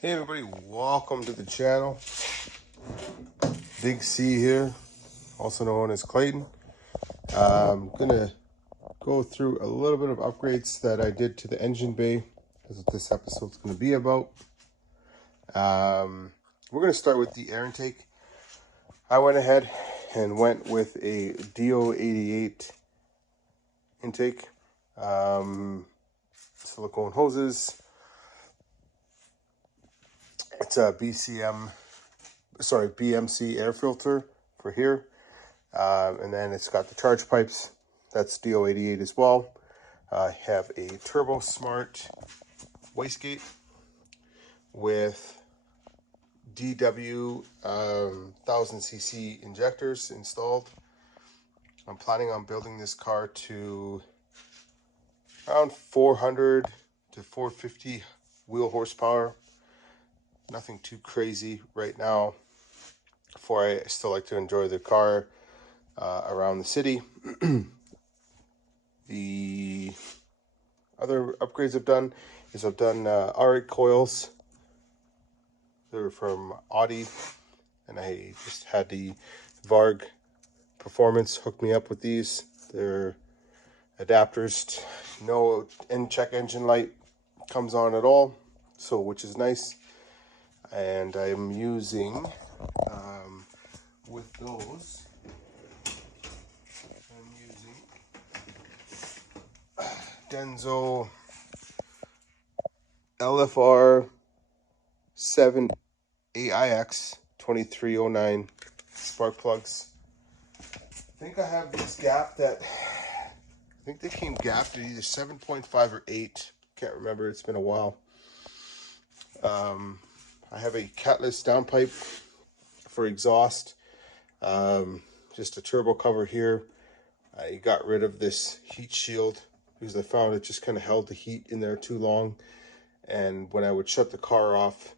Hey everybody, welcome to the channel. Big C here, also known as Clayton. I'm gonna go through a little bit of upgrades that I did to the engine bay. That's what this episode's gonna be about. We're gonna start with the air intake. I went ahead and went with a DO88 intake. Silicone hoses. It's a BMC air filter for here. And then it's got the charge pipes. That's DO88 as well. I have a Turbo Smart wastegate with DW 1000cc injectors installed. I'm planning on building this car to around 400 to 450 wheel horsepower. Nothing too crazy right now, for I still like to enjoy the car around the city. The other upgrades I've done is R8 coils. They're from Audi, and I just had the Varg Performance hook me up with these. They're adapters. No check engine light comes on at all, so which is nice. And I'm using with those. I'm using Denso LFR 7 AIX 2309 spark plugs. I think I have these gapped at, I think they came gapped at either 7.5 or 8. Can't remember, it's been a while. I have a catless downpipe for exhaust. Just a turbo cover here. I got rid of this heat shield because I found it just kind of held the heat in there too long. And when I would shut the car off,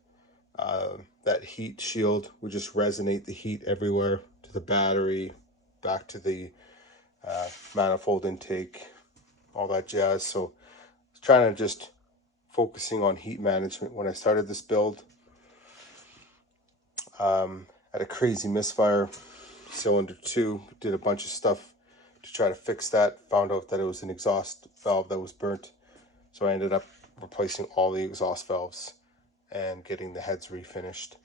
that heat shield would just resonate the heat everywhere, to the battery, back to the manifold intake, all that jazz. So I was trying to just focusing on heat management when I started this build. Had a crazy misfire, cylinder 2, did a bunch of stuff to try to fix that, found out that it was an exhaust valve that was burnt. So I ended up replacing all the exhaust valves and getting the heads refinished.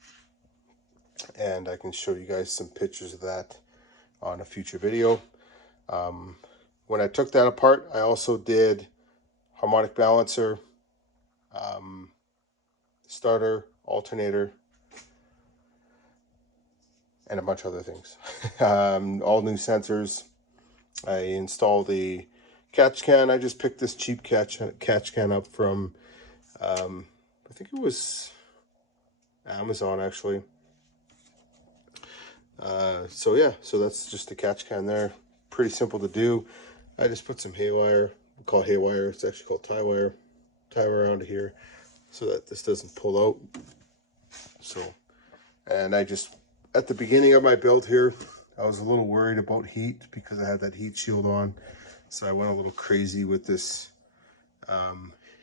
And I can show you guys some pictures of that on a future video. When I took that apart, I also did harmonic balancer, starter, alternator, and a bunch of other things. All new sensors. I installed a catch can. I just picked this cheap catch can up from, I think it was Amazon actually. So yeah, so that's just the catch can there. Pretty simple to do. I just put some haywire. We call it haywire. It's actually called tie wire. Tie around here so that this doesn't pull out. So, and I just, at the beginning of my build here, I was a little worried about heat because I had that heat shield on. So I went a little crazy with this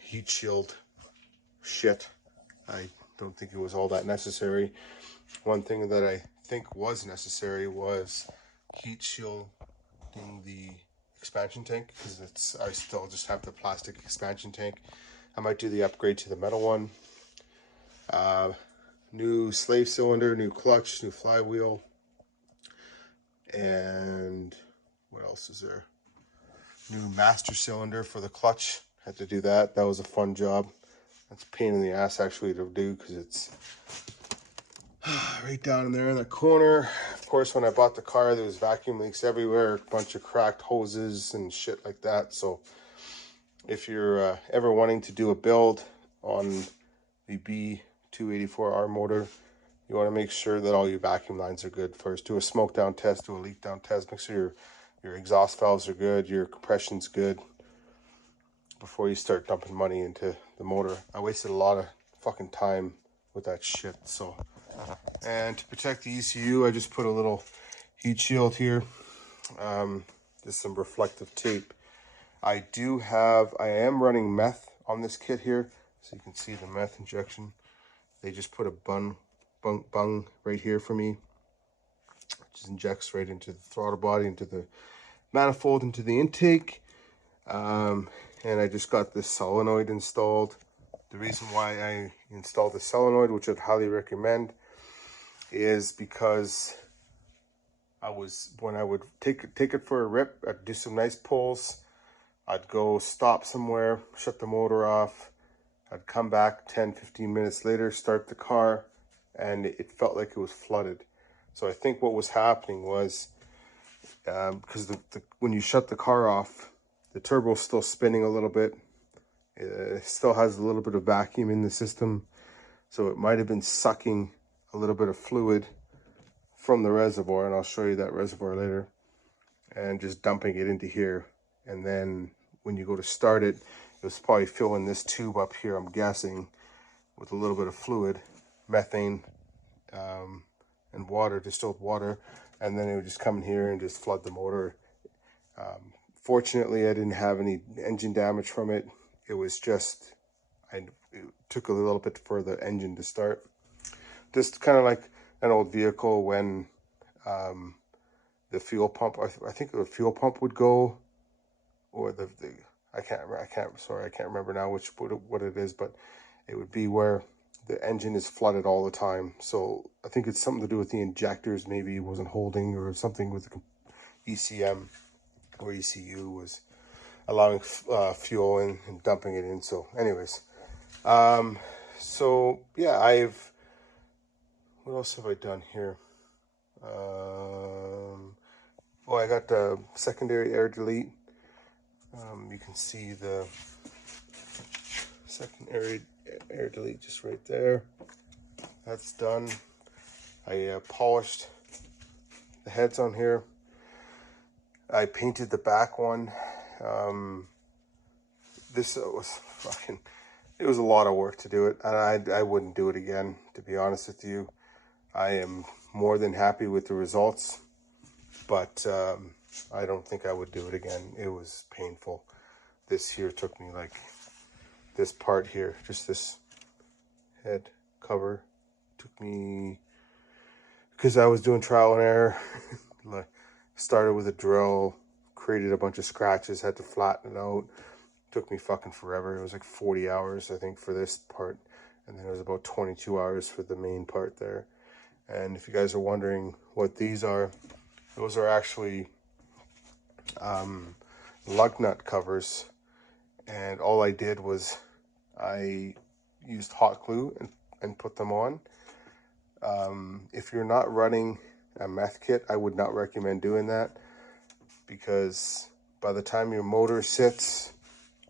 heat shield shit. I don't think it was all that necessary. One thing that I think was necessary was heat shielding the expansion tank, because I still just have the plastic expansion tank. I might do the upgrade to the metal one. New slave cylinder, new clutch, new flywheel, and what else is there? New master cylinder for the clutch. Had to do that. That was a fun job. That's a pain in the ass actually to do because it's right down in there in the corner. Of course, when I bought the car, there was vacuum leaks everywhere, a bunch of cracked hoses and shit like that. So if you're ever wanting to do a build on the B284R motor, you want to make sure that all your vacuum lines are good first. Do a smoke down test, do a leak down test. Make sure your exhaust valves are good, your compression's good before you start dumping money into the motor. I wasted a lot of fucking time with that shit. So, and to protect the ECU, I just put a little heat shield here. Just some reflective tape. I am running meth on this kit here, so you can see the meth injection. They just put a bung right here for me, just injects right into the throttle body, into the manifold, into the intake. And I just got this solenoid installed. The reason why I installed the solenoid, which I'd highly recommend, is because when I would take it for a rip, I'd do some nice pulls. I'd go stop somewhere, shut the motor off. I'd come back 10-15 minutes later, start the car, and it felt like it was flooded. So I think what was happening was, because when you shut the car off, the turbo's still spinning a little bit. It still has a little bit of vacuum in the system. So it might have been sucking a little bit of fluid from the reservoir, and I'll show you that reservoir later, and just dumping it into here. And then when you go to start it, it was probably filling this tube up here, I'm guessing, with a little bit of fluid, methane, and water, distilled water, and then it would just come in here and just flood the motor. Fortunately, I didn't have any engine damage from it. It was just, it took a little bit for the engine to start. Just kind of like an old vehicle when the fuel pump, I think the fuel pump would go, or I can't remember now what it is, but it would be where the engine is flooded all the time. So I think it's something to do with the injectors, maybe it wasn't holding, or something with the ECM or ECU was allowing fuel in and dumping it in. So anyways, so yeah, what else have I done here? Oh, I got the secondary air delete. You can see the secondary air delete just right there. That's done. I polished the heads on here. I painted the back one. This was it was a lot of work to do it, and I wouldn't do it again, to be honest with you. I am more than happy with the results, but I don't think I would do it again. It was painful. This here took me, like, this part here, just this head cover, took me, because I was doing trial and error. Started with a drill, created a bunch of scratches, had to flatten it out. Took me fucking forever. It was like 40 hours, I think, for this part, and then it was about 22 hours for the main part there. And if you guys are wondering what these are, those are actually lug nut covers, and all I did was I used hot glue and put them on. If you're not running a meth kit, I would not recommend doing that, because by the time your motor sits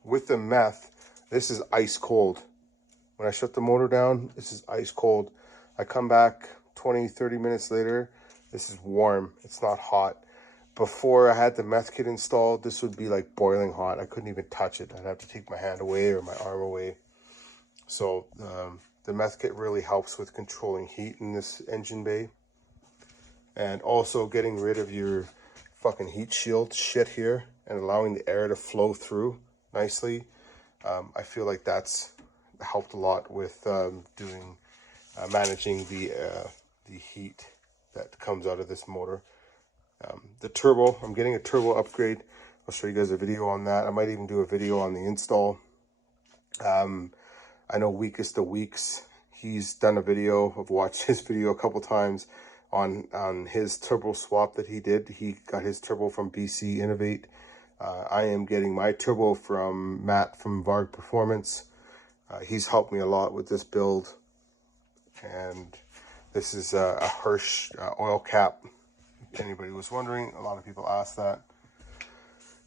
with the meth, this is ice cold. When I shut the motor down, this is ice cold. I come back 20-30 minutes later, this is warm. It's not hot. Before I had the meth kit installed, this would be like boiling hot. I couldn't even touch it. I'd have to take my hand away or my arm away. So the meth kit really helps with controlling heat in this engine bay, and also getting rid of your fucking heat shield shit here and allowing the air to flow through nicely. I feel like that's helped a lot with managing the heat that comes out of this motor. The turbo, I'm getting a turbo upgrade. I'll show you guys a video on that. I might even do a video on the install. I know Weakest of Weeks, he's done a video. I've watched his video a couple times on his turbo swap that he did. He got his turbo from BC Innovate. I am getting my turbo from Matt from Varg Performance. He's helped me a lot with this build. And this is a Hirsch oil cap. If anybody was wondering, a lot of people ask that.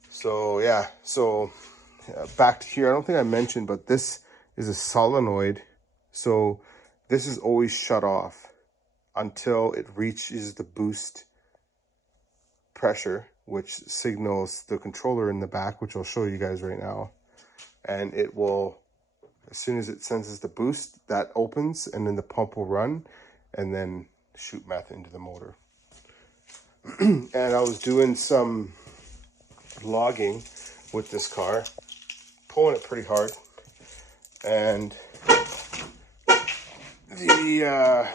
So yeah, so back to here. I don't think I mentioned, but this is a solenoid. So this is always shut off until it reaches the boost pressure, which signals the controller in the back, which I'll show you guys right now. And it will, as soon as it senses the boost, that opens, and then the pump will run and then shoot meth into the motor. And I was doing some logging with this car, pulling it pretty hard, and the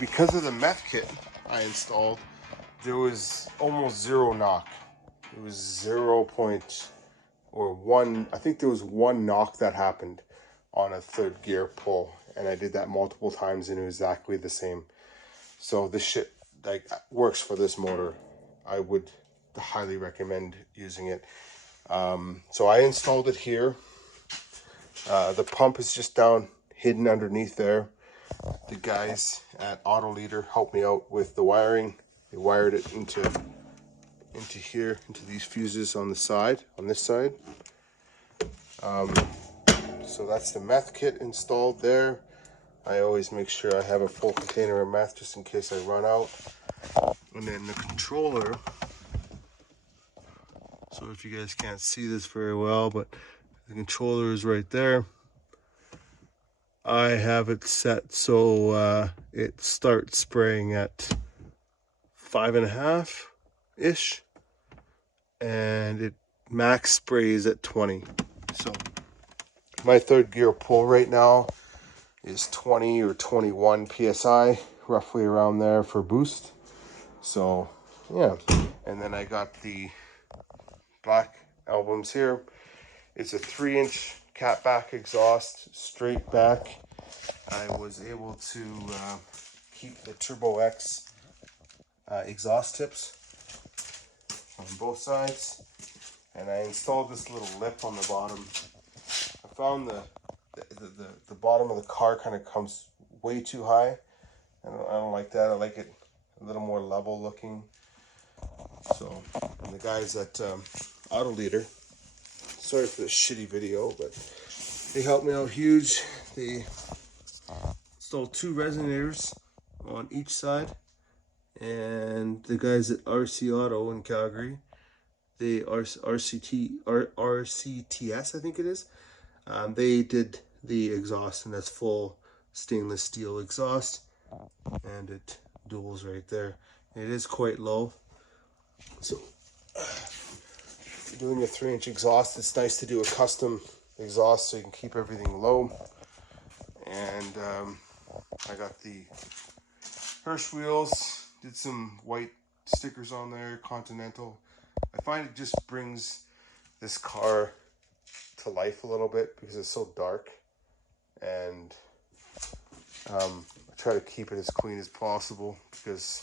because of the meth kit I installed, there was almost zero knock. It was 0 point or 1. I think there was 1 knock that happened on a 3rd gear pull, and I did that multiple times and it was exactly the same. So this shit like works for this motor. I would highly recommend using it. So I installed it here. The pump is just down hidden underneath there. The guys at Auto Leader helped me out with the wiring. They wired it into here, into these fuses on the side, on this side. So that's the meth kit installed there. I always make sure I have a full container of meth just in case I run out. And then the controller. So if you guys can't see this very well, but the controller is right there. I have it set so it starts spraying at 5.5-ish, and it max sprays at 20. So my 3rd gear pull right now is 20 or 21 psi, roughly around there for boost. So yeah, and then I got the black albums here. It's a 3-inch catback exhaust, straight back. I was able to keep the Turbo X exhaust tips on both sides, and I installed this little lip on the bottom. I found the bottom of the car kind of comes way too high. I don't like that. I like it a little more level looking. So, and the guys at Auto Leader, sorry for the shitty video, but they helped me out huge. They installed 2 resonators on each side, and the guys at RC Auto in Calgary, the RCTS, I think it is, they did the exhaust, and that's full stainless steel exhaust, and it duals right there. It is quite low, so if you're doing a 3-inch exhaust, it's nice to do a custom exhaust so you can keep everything low. And I got the Hirsch wheels, did some white stickers on there, Continental. I find it just brings this car to life a little bit because it's so dark, and I try to keep it as clean as possible because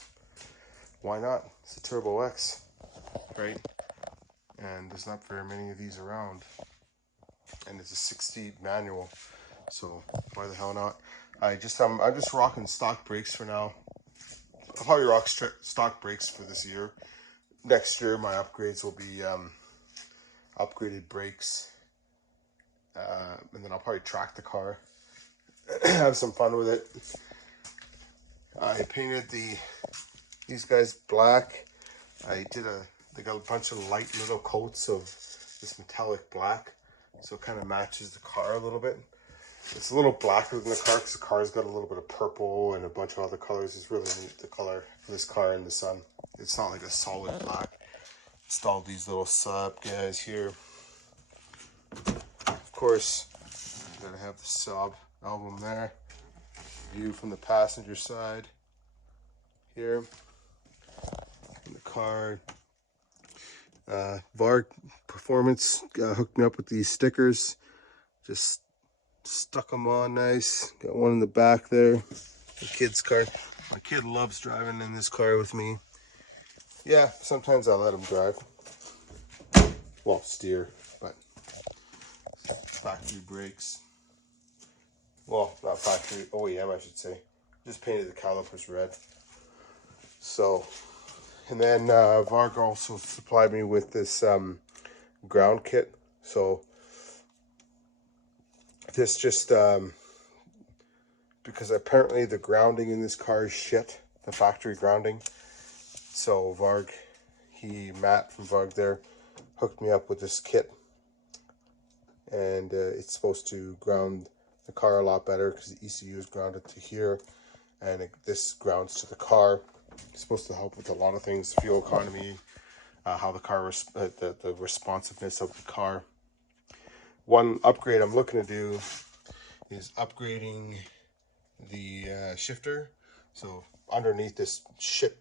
why not? It's a Turbo X, right? And there's not very many of these around, and it's a 6-speed manual, so why the hell not? I'm just rocking stock brakes for now. I'll probably rock stock brakes for this year. Next year my upgrades will be upgraded brakes, and then I'll probably track the car, have some fun with it. I painted these guys black. They got a bunch of light little coats of this metallic black, so it kind of matches the car a little bit. It's a little blacker than the car because the car's got a little bit of purple and a bunch of other colors. It's really neat, the color for this car in the sun. It's not like a solid black. Installed these little Saab guys here. Of course, gotta have the Saab album there. View from the passenger side here. In the car. Varg Performance hooked me up with these stickers. Just stuck them on nice. Got one in the back there. The kid's car. My kid loves driving in this car with me. Yeah, sometimes I let him drive. Well, steer, but factory brakes. Well, not factory, OEM I should say. Just painted the calipers red. So, and then Varg also supplied me with this ground kit. So this just because apparently the grounding in this car is shit, the factory grounding. So Varg, Matt from Varg there, hooked me up with this kit, and it's supposed to ground the car a lot better because the ECU is grounded to here, and this grounds to the car. It's supposed to help with a lot of things, fuel economy, how the car, the responsiveness of the car. One upgrade I'm looking to do is upgrading the shifter. So underneath this shit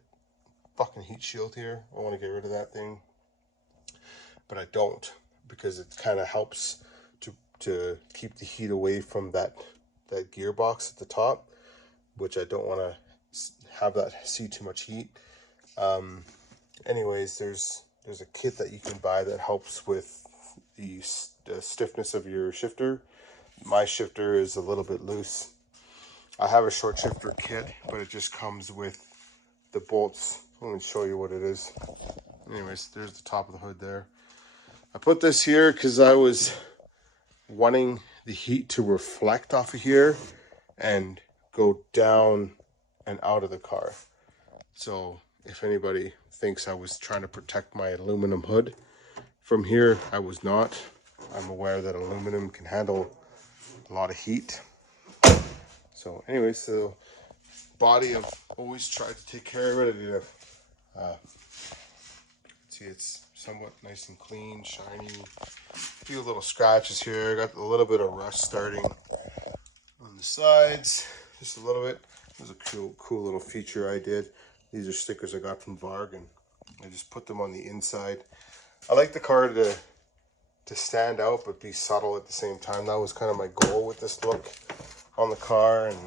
fucking heat shield here, I want to get rid of that thing, but I don't, because it kind of helps to keep the heat away from that gearbox at the top, which I don't want to have that see too much heat. Anyways, there's a kit that you can buy that helps with the stiffness of your shifter. My shifter is a little bit loose. I have a short shifter kit, but it just comes with the bolts. I'm going to show you what it is. Anyways, there's the top of the hood there. I put this here because I was wanting the heat to reflect off of here and go down and out of the car. So if anybody thinks I was trying to protect my aluminum hood from here, I was not. I'm aware that aluminum can handle a lot of heat. So anyways, so body, I've always tried to take care of it. I did a see, it's somewhat nice and clean, shiny. A few little scratches here. Got a little bit of rust starting on the sides, just a little bit. It was a cool little feature I did. These are stickers I got from Varg, and I just put them on the inside. I like the car to stand out but be subtle at the same time. That was kind of my goal with this look on the car, and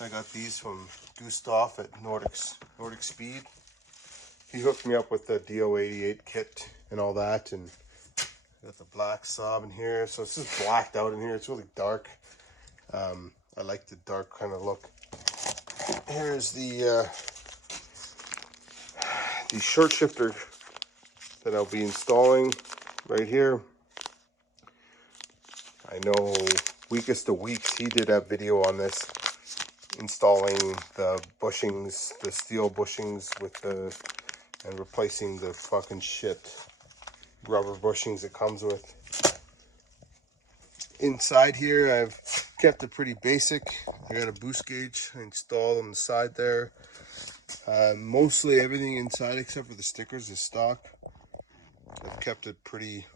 I got these from Gustav at Nordic Speed. He hooked me up with the DO88 kit and all that, and I got the black Saab in here. So it's just blacked out in here. It's really dark. I like the dark kind of look. Here's the short shifter that I'll be installing right here. I know Weakest of Weeks, he did a video on this, installing the bushings, the steel bushings with the, and replacing the fucking shit rubber bushings it comes with. Inside here, I've kept it pretty basic. I got a boost gauge I installed on the side there. Mostly everything inside except for the stickers is stock. I've kept it pretty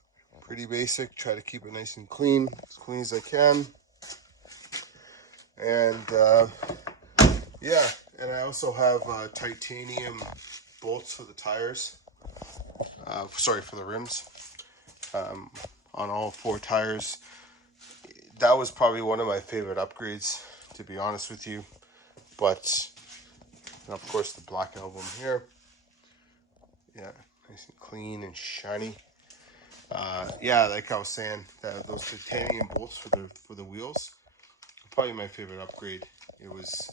basic. Try to keep it nice and clean as I can. And yeah, and I also have titanium bolts for the tires. Sorry, for the rims. On all 4 tires. That was probably one of my favorite upgrades, to be honest with you. But, and of course, the black album here. Yeah, nice and clean and shiny. Yeah, like I was saying, those titanium bolts for the wheels, probably my favorite upgrade. It was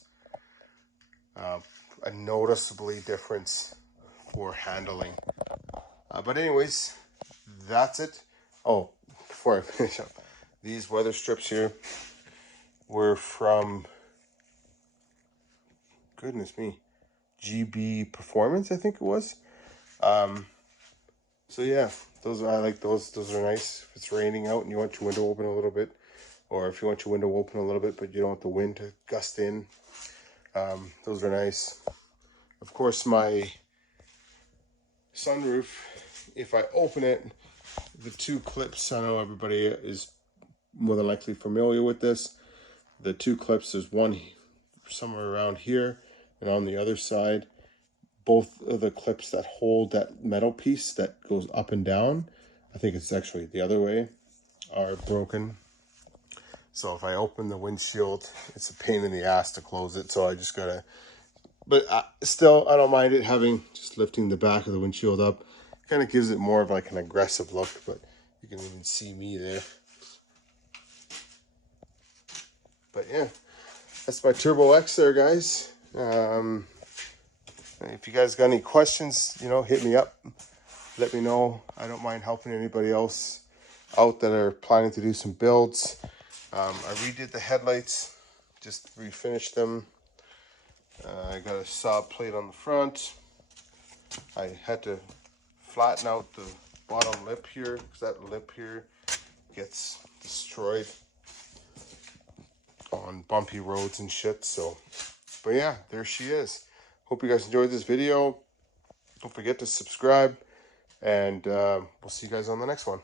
a noticeably difference for handling. But anyways, that's it. Oh, before I finish up, these weather strips here were from, goodness me, GB Performance, I think it was. So yeah, I like those. Those are nice. If it's raining out and you want your window open a little bit, or if you want your window open a little bit but you don't want the wind to gust in, those are nice. Of course, my sunroof, if I open it, the 2 clips, I know everybody is more than likely familiar with this. The 2 clips, there's one somewhere around here and on the other side. Both of the clips that hold that metal piece that goes up and down, I think it's actually the other way, are broken. So if I open the windshield, it's a pain in the ass to close it. So I just gotta, but still, I don't mind it having, just lifting the back of the windshield up. Kind of gives it more of like an aggressive look, but you can even see me there. But yeah, that's my Turbo X there, guys. If you guys got any questions, hit me up. Let me know. I don't mind helping anybody else out that are planning to do some builds. I redid the headlights, just refinished them. I got a Saab plate on the front. I had to flatten out the bottom lip here, because that lip here gets destroyed on bumpy roads and shit. So, but yeah, there she is. Hope you guys enjoyed this video. Don't forget to subscribe, and we'll see you guys on the next one.